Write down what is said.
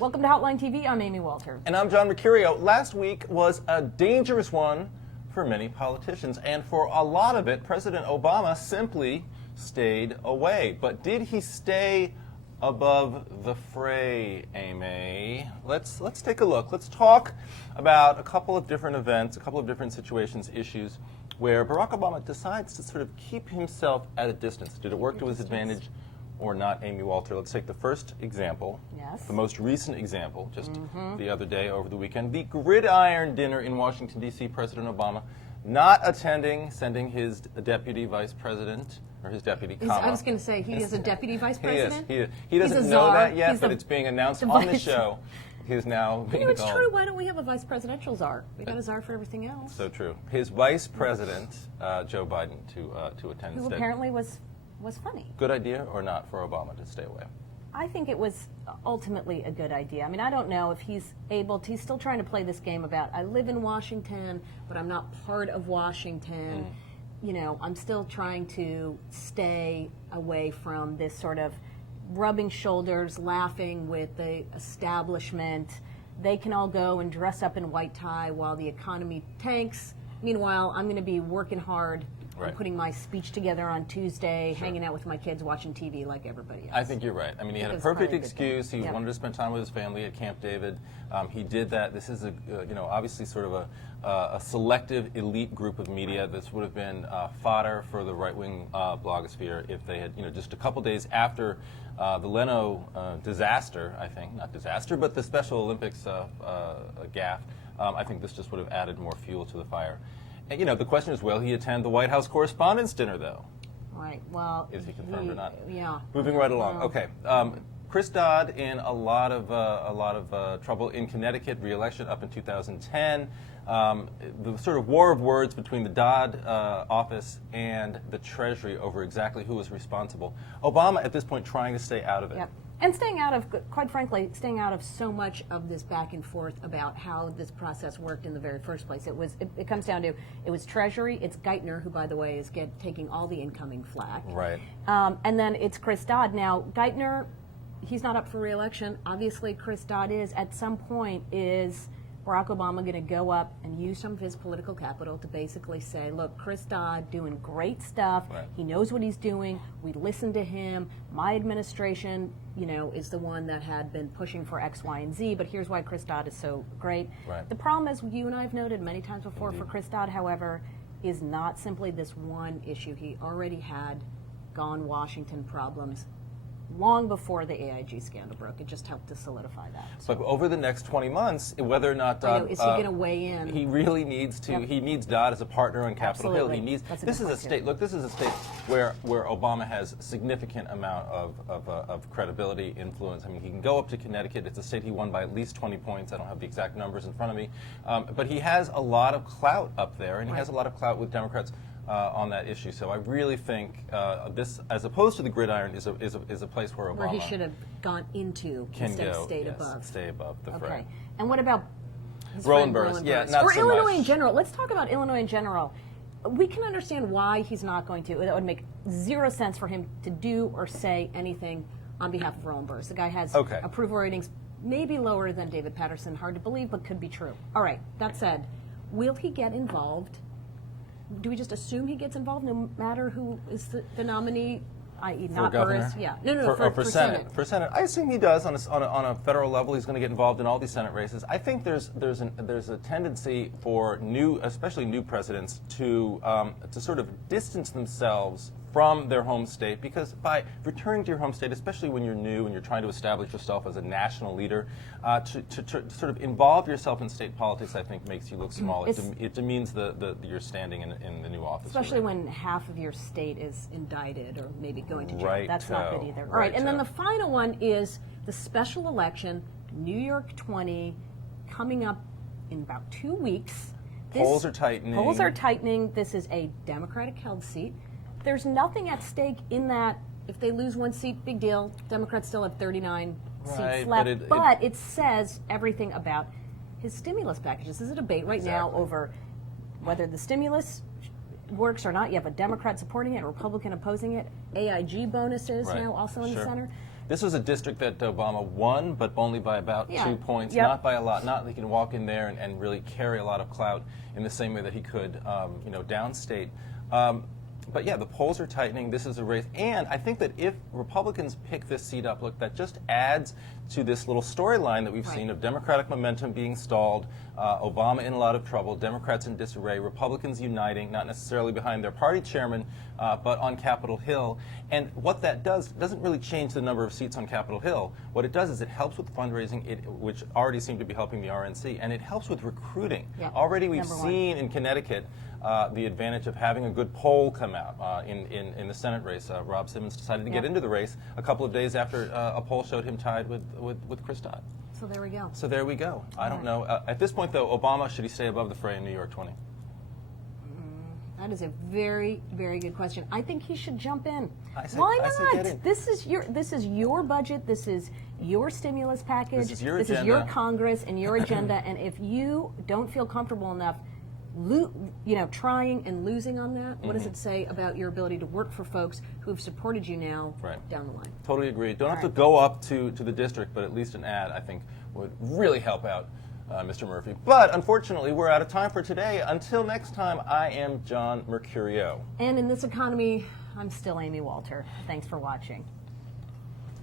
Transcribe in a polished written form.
Welcome to Hotline TV. I'm Amy Walter. And I'm John Mercurio. Last week was a dangerous one for many politicians, and for a lot of it, President Obama simply stayed away. But did he stay above the fray, Amy? Let's take a look. Let's talk about a couple of different events, a couple of different situations, issues, where Barack Obama decides to sort of keep himself at a distance. Did it work to his advantage or not, Amy Walter? Let's take the first example, the most recent example, just the other day over the weekend, the Gridiron Dinner in Washington, D.C. President Obama not attending, sending his deputy vice president, or his deputy, I was going to say, he is a deputy vice president? He is. He doesn't know that yet, but it's being announced on the show. He is now being it's true. Why don't we have a vice presidential czar? We got a czar for everything else. So true. His vice president, Joe Biden, to attend Who instead. apparently was funny. Good idea or not for Obama to stay away? I think it was ultimately a good idea. I mean, I don't know if he's able to. He's still trying to play this game about, I live in Washington, but I'm not part of Washington. You know, I'm still trying to stay away from this sort of rubbing shoulders, laughing with the establishment. They can all go and dress up in white tie while the economy tanks. Meanwhile, I'm going to be working hard. I'm putting my speech together on Tuesday, hanging out with my kids, watching TV like everybody else. I think you're right. I mean, he had a perfect excuse. He wanted to spend time with his family at Camp David. He did that. This is obviously sort of a selective elite group of media. This would have been fodder for the right-wing blogosphere if they had, just a couple days after the Leno disaster, I think, not disaster, but the Special Olympics gaffe. I think this just would have added more fuel to the fire. And, the question is, will he attend the White House Correspondents' Dinner, though? Right. Well, is he confirmed or not? Yeah. Moving right along. Okay. Chris Dodd in a lot of trouble in Connecticut, re-election up in 2010. The sort of war of words between the Dodd office and the Treasury over exactly who was responsible. Obama, at this point, trying to stay out of it. Yep. And staying out of, quite frankly, staying out of so much of this back and forth about how this process worked in the very first place. It comes down to, it was Treasury, it's Geithner, who, by the way, is taking all the incoming flack. Right. And then it's Chris Dodd. Now, Geithner, he's not up for re-election. Obviously, Chris Dodd is. At some point, is Barack Obama going to go up and use some of his political capital to basically say, look, Chris Dodd doing great stuff. Right. He knows what he's doing. We listen to him. My administration, is the one that had been pushing for X, Y, and Z, but here's why Chris Dodd is so great. Right. The problem, as you and I have noted many times before, for Chris Dodd, however, is not simply this one issue. He already had gone Washington problems long before the AIG scandal broke. It just helped to solidify that. So. But over the next 20 months, whether or not Dodd, is he going to weigh in? He really needs to. Yep. He needs Dodd as a partner on Capitol Hill. He needs. This is a state. Look, this is a state where Obama has a significant amount of credibility, influence. I mean, he can go up to Connecticut. It's a state he won by at least 20 points. I don't have the exact numbers in front of me, but he has a lot of clout up there, and he has a lot of clout with Democrats. On that issue, so I really think this, as opposed to the Gridiron, is a place where Obama he should have gone into instead of stayed above. Stay above the fray. Okay. And what about his Roland friend Burrs? Roland Burrs? Not or so Illinois much. in general. Let's talk about Illinois in general. We can understand why he's not going to. That would make zero sense for him to do or say anything on behalf of Roland Burrs. The guy has approval ratings maybe lower than David Patterson. Hard to believe, but could be true. All right. That said, will he get involved? Do we just assume he gets involved no matter who is the nominee, i.e. not Burris? Yeah. No, for Senate. For Senate. I assume he does on a federal level. He's going to get involved in all these Senate races. I think there's a tendency for especially new presidents to sort of distance themselves from their home state, because by returning to your home state, especially when you're new and you're trying to establish yourself as a national leader, to sort of involve yourself in state politics, I think makes you look small. It demeans your standing in the new office. Especially when half of your state is indicted or maybe going to jail. Right. That's not good either. All right, and then the final one is the special election, New York 20, coming up in about 2 weeks. Polls are tightening. Polls are tightening. This is a Democratic-held seat. There's nothing at stake in that. If they lose one seat, big deal. Democrats still have 39 seats left. But it says everything about his stimulus packages. There's a debate right now over whether the stimulus works or not. You have a Democrat supporting it, a Republican opposing it. AIG bonuses now also in the center. This was a district that Obama won, but only by about 2 points, not by a lot. Not that he can walk in there and really carry a lot of clout in the same way that he could, downstate. But yeah, the polls are tightening. This is a race. And I think that if Republicans pick this seat up, look, that just adds to this little storyline that we've seen of Democratic momentum being stalled, Obama in a lot of trouble, Democrats in disarray, Republicans uniting, not necessarily behind their party chairman, but on Capitol Hill. And what that doesn't really change the number of seats on Capitol Hill. What it does is it helps with fundraising, which already seemed to be helping the RNC, and it helps with recruiting. Already we've seen in Connecticut the advantage of having a good poll come out in the Senate race. Rob Simmons decided to get into the race a couple of days after a poll showed him tied with Chris Dodd. So there we go. So there we go. I don't know. At this point, though, Obama, should he stay above the fray in New York 20? That is a very, very good question. I think he should jump in. Why not? This is your budget. This is your stimulus package. This is your agenda. This is your Congress and your agenda. And if you don't feel comfortable enough, trying and losing on that, what does it say about your ability to work for folks who have supported you now down the line? Totally agree. Don't have to go up to the district, but at least an ad, I think, would really help out Mr. Murphy. But unfortunately, we're out of time for today. Until next time, I am John Mercurio. And in this economy, I'm still Amy Walter. Thanks for watching.